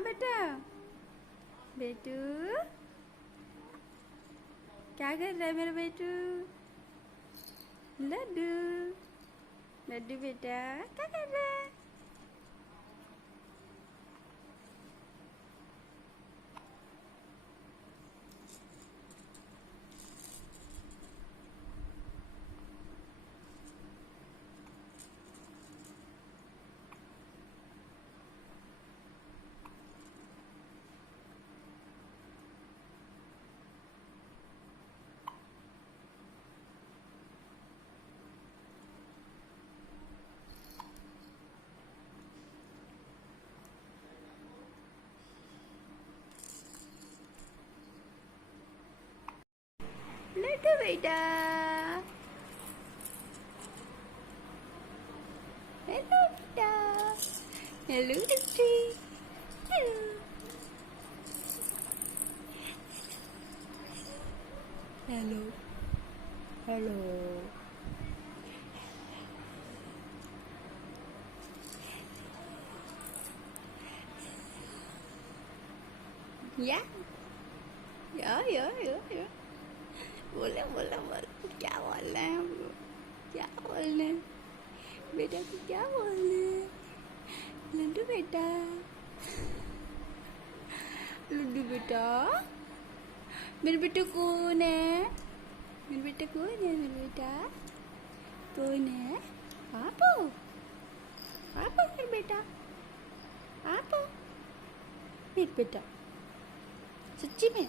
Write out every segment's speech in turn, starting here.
हाँ बेटा। बेटू क्या कर रहा है मेरा बेटू? लड्डू लड्डू बेटा क्या कर रहा है? लड्डू बेटा हेलो बेटा। हेलो लड्डू। हेलो हेलो या या बोले बोले बोले क्या बोल रहे हैं हमको? क्या बोल रहे हैं बेटा को? क्या बोल रहे हैं लड्डू बेटा? लड्डू बेटा मेरे बेटा कौन है? मेरे बेटा कौन है? मेरे बेटा कौन है? आप हो? आप हो मेरे बेटा? आप हो मेरे बेटा? सच्ची में?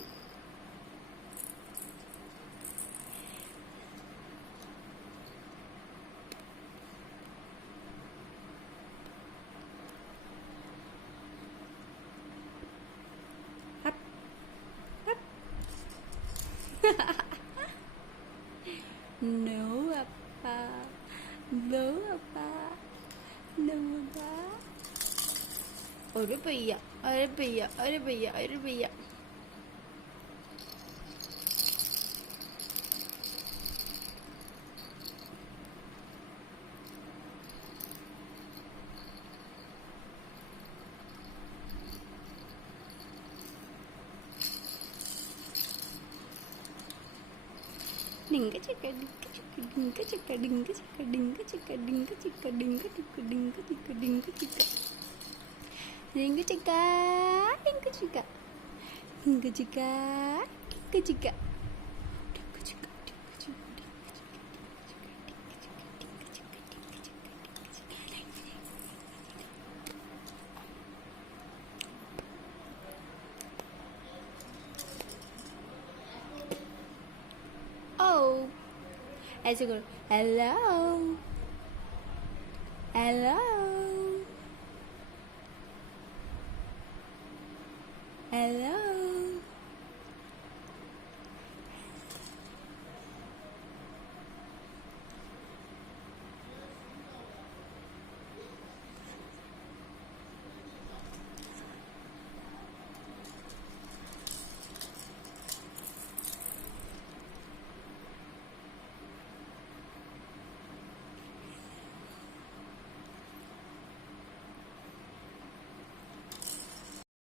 No, Appa. No, Appa. No, Appa. अरे भैया, अरे भैया, अरे भैया, अरे भैया। डिंगा चिक्का डिंगा चिक्का डिंगा चिक्का डिंगा चिक्का डिंगा चिक्का डिंगा चिक्का डिंगा चिक्का डिंगा चिक्का डिंगा चिक्का डिंगा चिक्का डिंगा चिक्का डिंगा चिक्का डिंगा चिक्का। Oh, ऐसे करो हेलो हेलो हेलो